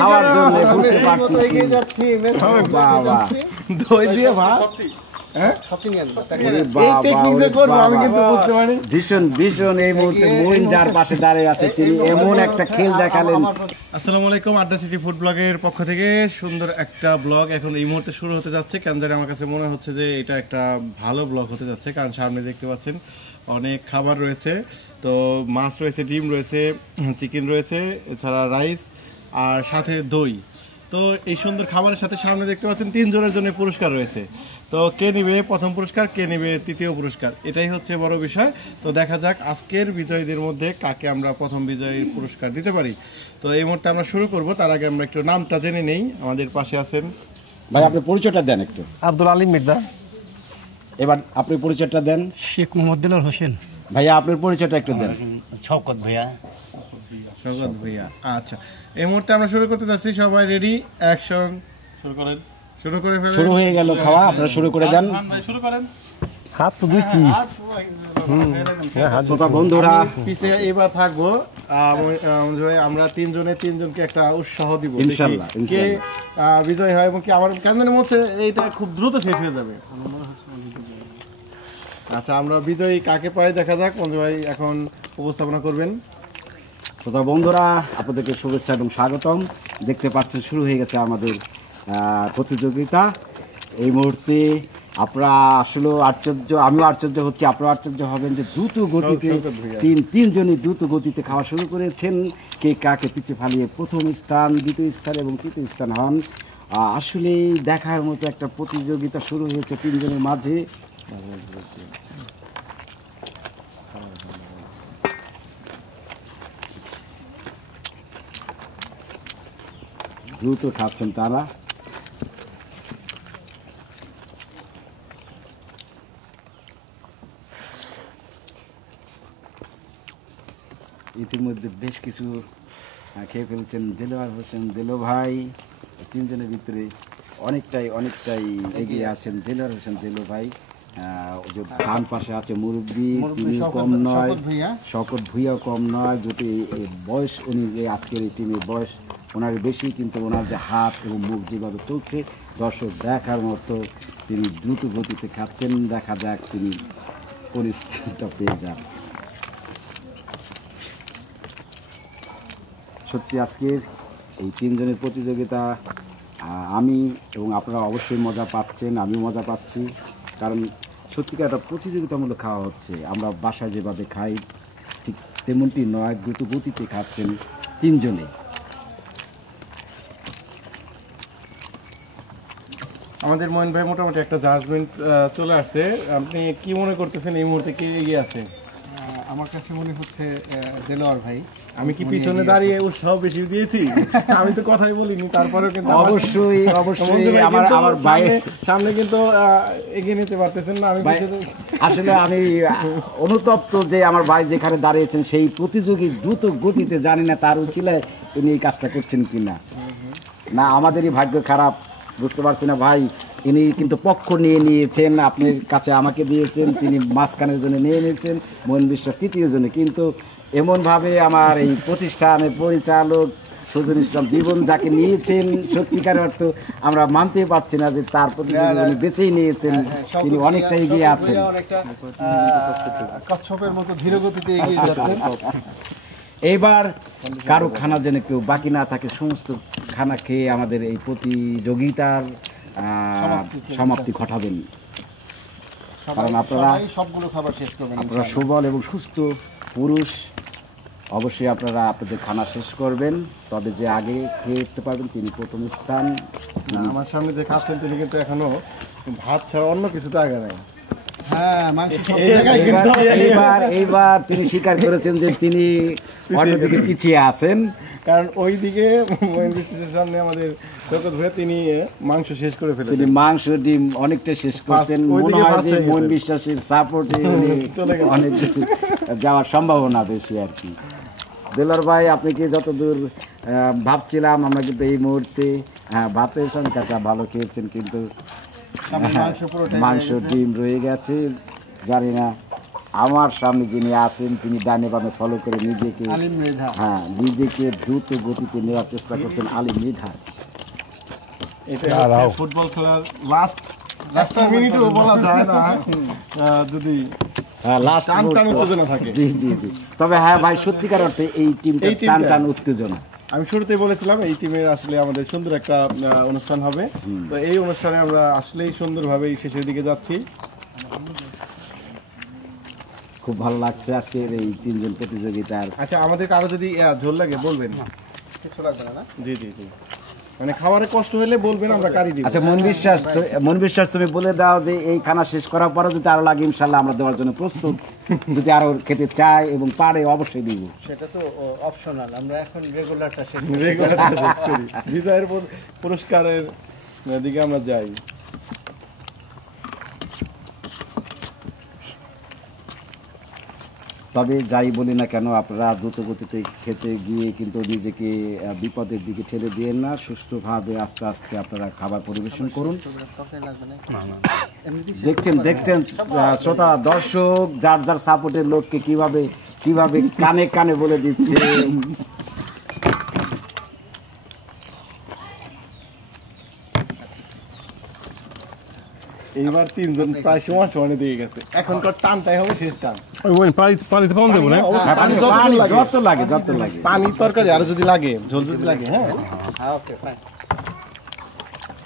খাওয়ার জন্য বুঝতে পারছি বাবা দই দিয়ে ভাত ভীষণ ভীষণ এই মুহূর্তে মইন যার পাশে দাঁড়িয়ে আছে তিনি এমন একটা খেল দেখালেন। আসসালামু আলাইকুম, আড্ডা সিটি ফুড ব্লগের পক্ষ থেকে সুন্দর একটা ব্লগ এখন এই মুহূর্তে শুরু হতে যাচ্ছে। কেন জানি আমার কাছে মনে হচ্ছে যে এটা একটা ভালো ব্লগ হতে যাচ্ছে, কারণ সামনে দেখতে পাচ্ছেন অনেক খাবার রয়েছে। তো মাছ রয়েছে, ডিম রয়েছে, চিকেন রয়েছে, এছাড়া রাইস আর সাথে দই। তো এই সুন্দর খাবারের সাথে সামনে দেখতে পাচ্ছেন 3 জনের জন্য পুরস্কার রয়েছে। তো কে নেবে প্রথম পুরস্কার, কে নেবে তৃতীয় পুরস্কার, এটাই হচ্ছে বড় বিষয়। তো দেখা যাক আজকের বিজয়ীদের মধ্যে কাকে আমরা প্রথম বিজয়ীর পুরস্কার দিতে পারি। তো এই মুহূর্তে আমরা শুরু করব, তার আগে আমরা একটু নামটা জেনে নেই। আমাদের পাশে আছেন ভাই, আপনি পরিচয়টা দেন একটু। আব্দুল আলিম মির্জা। এবার আপনি পরিচয়টা দেন। শেখ মোহাম্মদ দিলার হোসেন। ভাইয়া আপনার পরিচয়টা একটু দেন। শওকত ভাইয়া। শওকত ভাইয়া। আচ্ছা, এই মুহূর্তে আমরা শুরু করতে যাচ্ছি। সবাই রেডি, অ্যাকশন। শুরু করেন। শুরু করে ফেলেন। শুরু হয়ে গেল খাওয়া, আপনারা শুরু করে দেন। ভাই শুরু করেন। হাত তো দিছি। ছোটা বন্ধুরা পিছে এবার থাকবো। আমরা 3 জনে 3 জনকে একটা উৎসাহ দিব, ইনশাআল্লাহ। কে বিজয় হয় এবং কি আমার কেন মনে হচ্ছে এইটা খুব দ্রুত শেষ হয়ে যাবে। আচ্ছা, আমরা বিজয়ী কাকে পাই দেখা যাক। মঞ্জু ভাই এখন উপস্থাপনা করবেন। শ্রোতা বন্ধুরা আপনাদেরকে শুভেচ্ছা এবং স্বাগতম। দেখতে পাচ্ছেন শুরু হয়ে গেছে আমাদের প্রতিযোগিতা। এই মুহূর্তে আপনারা আসলে আশ্চর্য, আমিও আশ্চর্য হচ্ছি, আপনারা আশ্চর্য হবেন যে দ্রুত গতিতে তিনজনই দ্রুত গতিতে খাওয়া শুরু করেছেন। কে কাকে পিছিয়ে ফালিয়ে প্রথম স্থান, দ্বিতীয় স্থান এবং তৃতীয় স্থান হন। আসলে দেখার মতো একটা প্রতিযোগিতা শুরু হয়েছে 3 জনের মাঝে। দ্রুত খাচ্ছেন তারা। ইতিমধ্যে বেশ কিছু খেয়ে ফেলছেন দেলোয়ার হোসেন, দেলো ভাই। 3 জনের ভিতরে অনেকটাই এগিয়ে আছেন দেলোয়ার হোসেন, দেলো ভাই। যে ডান পাশে আছে মুরব্বী, তিনি কম নয়, শওকত ভুইয়াও কম নয়। যদি বয়স অনুযায়ী আজকের এই টিমের বয়স ওনার বেশি, কিন্তু ওনার যে হাত এবং মুখ যেভাবে চলছে দর্শক দেখার মতো। তিনি দ্রুত গতিতে খাচ্ছেন, দেখা যাক তিনি কোন স্থানটা পেয়ে যান। সত্যি আজকের এই 3 জনের প্রতিযোগিতা আমি এবং আপনারা অবশ্যই মজা পাচ্ছেন, আমিও মজা পাচ্ছি। কারণ সত্যিকার একটা প্রতিযোগিতামূলক খাওয়া হচ্ছে। আমরা বাসায় যেভাবে খাই ঠিক তেমনটি নয়, দ্রুত গতিতে খাচ্ছেন 3 জনে। আমাদের মইন ভাই মোটামুটি একটা জাজমেন্ট চলে আসছে। আপনি কি মনে করতেছেন এই মুহূর্তে কে এগিয়ে আছে? আমার কাছে মনে হচ্ছে দেলোয়ার ভাই। আমি কি পিছনে দাঁড়িয়ে উৎসাহ বেশি দিয়েছি? আমি তো কথাই বলিনি, তারপরেও কিন্তু অবশ্যই আমার ভাই সামনে কিন্তু এগিয়ে নিতে পারতেছেন না। আমি আসলে আমি অনুতপ্ত যে আমার ভাই যেখানে দাঁড়িয়েছেন সেই প্রতিযোগী দ্রুত গতিতে, জানি না তার উচিলায় তিনি এই কাজটা করছেন কিনা। না আমাদেরই ভাগ্য খারাপ, বুঝতে পারছি না ভাই। ইনি কিন্তু পক্ষ নিয়ে নিয়েছেন, আপনার কাছে আমাকে দিয়েছেন, তিনি মাঝখানের জন্য নিয়ে নিয়েছেন, মইন বিশ্বাস তৃতীয় জনে। কিন্তু এমনভাবে আমার এই প্রতিষ্ঠানের পরিচালক সুজন ইসলাম জীবন যাকে নিয়েছেন, সত্যিকার অর্থ আমরা মানতে পারছি না যে তার প্রতিযোগী উনি বেছেই নিয়েছেন। তিনি অনেকটা এগিয়ে আছেন, কচ্ছপের মতো ধীর গতিতে এগিয়ে যাচ্ছেন। এইবার কারো খানা যেন কেউ বাকি না থাকে, সমস্ত খানা খেয়ে আমাদের এই প্রতিযোগিতার সমাপ্তি ঘটাবেন। কারণ আপনারা সবগুলো খাবার শেষ করবেন। আপনারা সবল এবং সুস্থ পুরুষ, অবশ্যই আপনারা আপনাদের খানা শেষ করবেন। তবে যে আগে খেয়ে উঠতে পারবেন তিনি প্রথম স্থান। আমার সামনে যে খাচ্ছেন তিনি কিন্তু এখনো ভাত ছাড়া অন্য কিছুতে আগে নাই। এইবার তিনি স্বীকার করেছেন যে তিনি অন্যদিকে পিছিয়ে আছেন। কারণ ওইদিকে মইন বিশ্বাসের সামনে আমাদের শওকত ভাই তিনি মাংস শেষ করে ফেলেছেন। তিনি মাংস ডিম অনেকটা শেষ করছেন। মনে হয় যে মইন বিশ্বাসের সাপোর্টে অনেক যাওয়ার সম্ভাবনা বেশি আর কি। দেলোয়ার ভাই, আপনি কি যতদূর ভাবছিলাম আমরা কিন্তু এই মুহূর্তে ভাতের সংখ্যাটা ভালো খেয়েছেন, কিন্তু মাংস ডিম রয়ে গেছে। জানি না আমার সামনে যিনি আছেন তিনি ডানে বামে ফলো করে নিজেকে আলিম মৃধা। নিজেকে দ্রুত গতিতে নেওয়ার চেষ্টা করছেন আলিম মৃধা। এটা হচ্ছে ফুটবল খেলার লাস্ট মিনিটও বলা যায় না যদি লাস্ট টান টান উত্তেজনা থাকে। জি জি জি, তবে হ্যাঁ ভাই সত্যিকার অর্থে এই টিমটা এই টিমটা- টান টান উত্তেজনা। আমি শুরুতেই বলেছিলাম এই টিমের আসলে আমাদের সুন্দর একটা অনুষ্ঠান হবে, তো এই অনুষ্ঠানে আমরা আসলেই সুন্দরভাবে শেষের দিকে যাচ্ছি। খুব ভালো লাগছে আজকের এই তিনজন প্রতিযোগিতার। আচ্ছা, আমাদের কারো যদি ঝোল লাগে বলবেন। কিছু লাগবে না, না? জি জি জি, মানে খাবারে কষ্ট হলে বলবেন, আমরা কারি দিব। আচ্ছা মন বিশ্বাস তুমি বলে দাও যে এই খানা শেষ করার পরে যদি আরো লাগে ইনশাল্লাহ আমরা দেওয়ার জন্য প্রস্তুত। যদি আরো খেতে চায় এবং পারে অবশ্যই দিব। সেটা তো অপশনাল, আমরা এখন রেগুলারটা শেষ রেগুলার শেষ করি। বিজয়ের পুরস্কারের দিকে আমরা যাই। তবে যাই বলি না কেন আপনারা দ্রুত গতিতে খেতে গিয়ে কিন্তু নিজেকে বিপদের দিকে ঠেলে দিয়েন না। সুস্থভাবে আস্তে আস্তে আপনারা খাবার পরিবেশন করুন। দেখছেন শ্রোতা দর্শক যার যার সাপোর্টের লোককে কিভাবে কিভাবে কানে কানে বলে দিচ্ছে। এইবার তিনজন প্রায় সমান সমানে দিয়ে গেছে, এখনকার টানটাই হবে শেষ টান। ওই পানিতে পাউন দেবো না? অবশ্যই পানি যত লাগে পানি তরকারি আরো যদি লাগে, ঝোল যদি লাগে, হ্যাঁ ওকে ফাইন।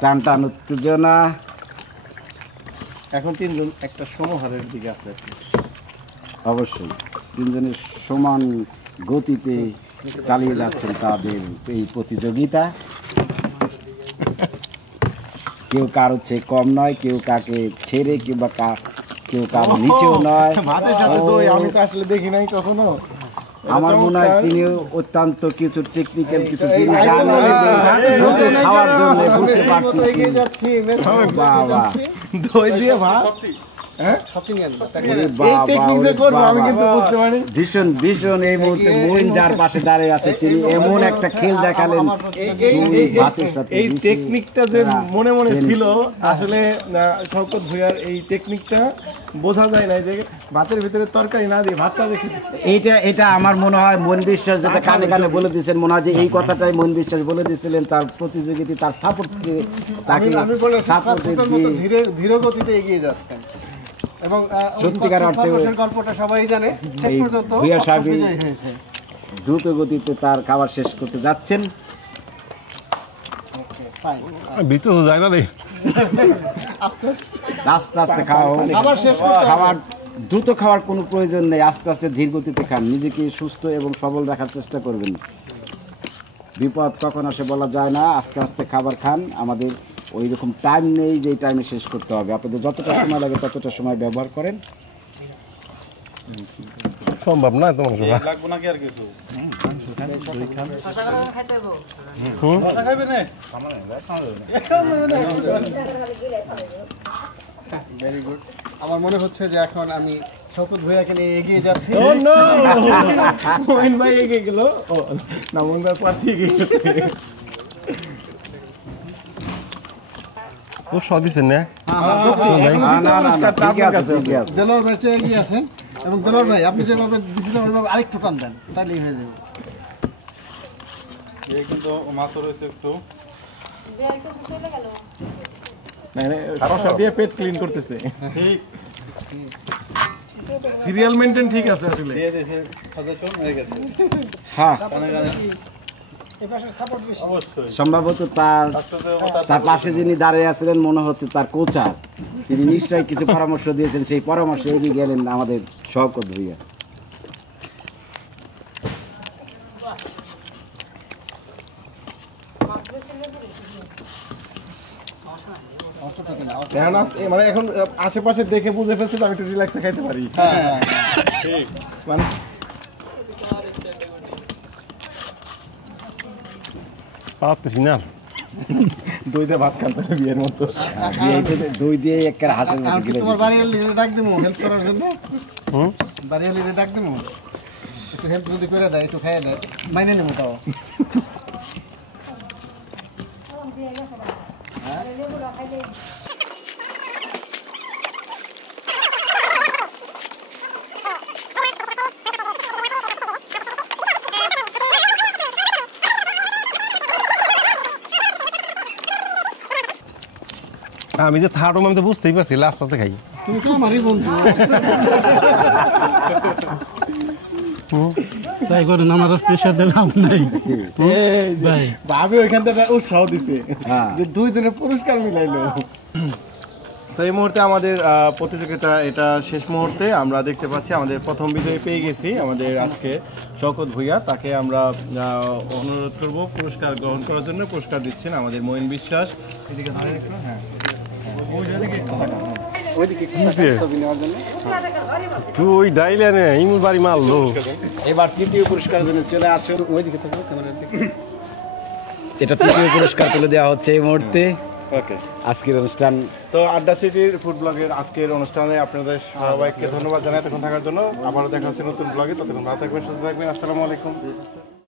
টান টান উত্তেজনা। এখন তিনজন একটা সমহারের দিকে আছে আর কি। অবশ্যই তিনজনের সমান গতিতে চালিয়ে যাচ্ছেন তাদের এই প্রতিযোগিতা। কেউ কারো চেয়ে কম নয়, কেউ কাকে ছেড়ে কিংবা কেউ কারো নিচেও নয়। ভাতের সাথে দই আমি তো আসলে দেখি নাই কখনো। আমার মনে হয় তিনি অত্যন্ত কিছু টেকনিক্যাল কিছু এই জিনিস আইটেম জানেন বলে খাওয়ার জন্য বুঝতে পারছি। এগিয়ে যাচ্ছি, বাবা দই দিয়ে ভাত, শপিং এর ওরে এই বাবা, টেকনিক যে ওরে করবো আমি বাবা। কিন্তু বুঝতে পারি। ভীষণ ভীষণ এই মুহূর্তে মইন যার পাশে দাঁড়িয়ে আছে তিনি এমন একটা খেল দেখালেন। ভাতের সাথে এই মিশিয়ে টেকনিকটা যে তারা মনে মনে খেয়ে ছিল আসলে শওকত ভূঁইয়ার এই টেকনিকটা বোঝা যায় না যে ভাতের ভিতরে তরকারি না দিয়ে ভাতটা রেখে এটা আমার মনে হয় মন বিশ্বাস যেটা কানে কানে বলে দিয়েছেন, মনে হয় যে এই কথাটাই মন বিশ্বাস বলে দিয়েছিলেন তার প্রতিযোগিতা তার সাপোর্টকে তাকে আমি বলেছি সাপোর্ট ফাস্টের মতো ধীর গতিতে এগিয়ে যাচ্ছেন এবং সত্যিকার অর্থে খরগোশের গল্পটা সবাই জানে। শেষ এই পর্যন্ত ভূঁইয়া কচ্ছপ সাহেবই বিজয়ী হয়েছে। দ্রুত গতিতে তার খাবার শেষ করতে যাচ্ছেন। ফাইন। ভিতরে তো যায় না রে। আস্তে আস্তে খাওয়া হোক। খাবার শেষ করতে খাবার দ্রুত খাওয়ার কোনো প্রয়োজন নেই, আস্তে আস্তে ধীর গতিতে খান। নিজেকে সুস্থ এবং সবল রাখার চেষ্টা করবেন। বিপদ কখন আসে বলা যায় না। আস্তে আস্তে খাবার খান। আমাদের ওই রকম টাইম নেই যে টাইমে শেষ করতে হবে। আপনাদের যতটা সময় লাগে ততটা সময় ব্যবহার করেন। সম্ভব না তোমার সময়। লাগবো নাকি আর কিছু? Very good. আমার মনে হচ্ছে যে এখন আমি শওকত ভূঁইয়াকে নিয়ে এগিয়ে যাচ্ছি। মোহিন ভাই এগিয়ে গেল। না, মোহিন ভাই প্রার্থী এগিয়ে গেল। ও সব দিচ্ছেন না? না, ঠিকই আছে, ঠিকই আছে। দেলোয়ার ভাই চেয়ে এগিয়ে আছেন এবং দেলোয়ার ভাই আপনি যেভাবে ডিসিশন ওইভাবে আরেকটু টান দেন, তাহলেই হয়ে যাবে। কিন্তু মাছ রয়েছে একটু দিয়ে পেট ক্লিন করতেছে। সিরিয়াল মেইনটেইন ঠিক আছে আসলে। হ্যাঁ, এপাশের সাপোর্ট বেশি। সম্ভবত তার পাশে যিনি দাঁড়িয়ে আছিলেন মনে হচ্ছে তার কোচার, তিনি নিশ্চয়ই কিছু পরামর্শ দিয়েছেন, সেই পরামর্শে এগিয়ে গেলেন আমাদের শওকত ভূঁইয়া। মানে এখন আশেপাশে দেখে বুঝে ফেলছি তো আমি একটু রিল্যাক্সে খাইতে পারি। মানে পারতেছি না। দই দিয়ে ভাত খান তাহলে বিয়ের মতো। দই দিয়ে একটা হাঁসের আর মতো কি গিলে তোমার দিচ্ছে। বাড়ির লিডে ডাক দেবো হেল্প করার জন্য? বাড়ির লিডে ডাক দেবো, একটু হেল্প যদি করে দেয়, একটু খাইয়ে দেয়, মাইনে নেবো তাও। আমি যে থার্ড আমি তো বুঝতেই পারছি লাস্ট সাথে খাই তুমি তো আমারই বন্ধু। তাই করেন, আমার প্রেশার দিলাম নাই ভাই। ভাবি ওইখান থেকে উৎসাহ দিছে হ্যাঁ। যে 2 দিনের পুরস্কার মিলাইলো। তো এই মুহূর্তে আমাদের প্রতিযোগিতা এটা শেষ মুহূর্তে আমরা দেখতে পাচ্ছি আমাদের প্রথম বিজয়ী পেয়ে গেছি আমাদের আজকে শওকত ভুঁইয়া। তাকে আমরা অনুরোধ করব পুরস্কার গ্রহণ করার জন্য। পুরস্কার দিচ্ছেন আমাদের মঈন বিশ্বাস। এদিকে ধরেন একটু, হ্যাঁ ওইদিকে ছবি নেওয়ার জন্য। তুই ডাইলে নে ইমুর বাড়ি মারলো এবার তৃতীয় পুরস্কারের জন্য চলে আসুন। ওইদিকে থাকবো ক্যামেরার দিকে। এটা তৃতীয় পুরস্কার তুলে দেওয়া হচ্ছে এই মুহূর্তে ওকে, আজকের অনুষ্ঠান। তো আড্ডা সিটির ফুড ব্লগের আজকের অনুষ্ঠানে আপনাদের সবাইকে ধন্যবাদ জানাই তখন থাকার জন্য। আবারও দেখা হচ্ছে নতুন ব্লগে। ততক্ষণ ভালো থাকবেন, সুস্থ থাকবেন। আসসালামু আলাইকুম।